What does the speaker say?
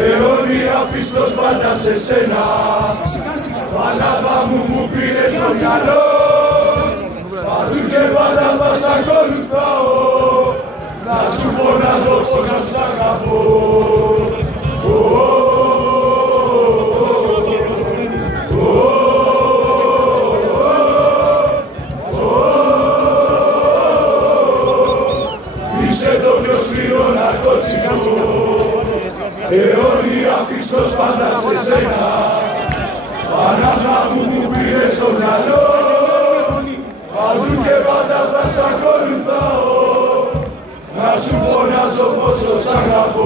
αιώνια πίστος πάντα σε σένα. Πανάθα μου πήρες στο μυαλό, παντού και πάντα θα σ' ακολουθάω, να σου φωνάζω πως να σ' αγαπώ. Είσαι το πιο σκληρό ναρκωτικό, αιώνια πίστος πάντα σε σένα. Πανάθα μου πήρες στο μυαλό, παντού και πάντα θα σ' ακολουθάω, να σου φωνάζω πόσο σ' αγαπώ.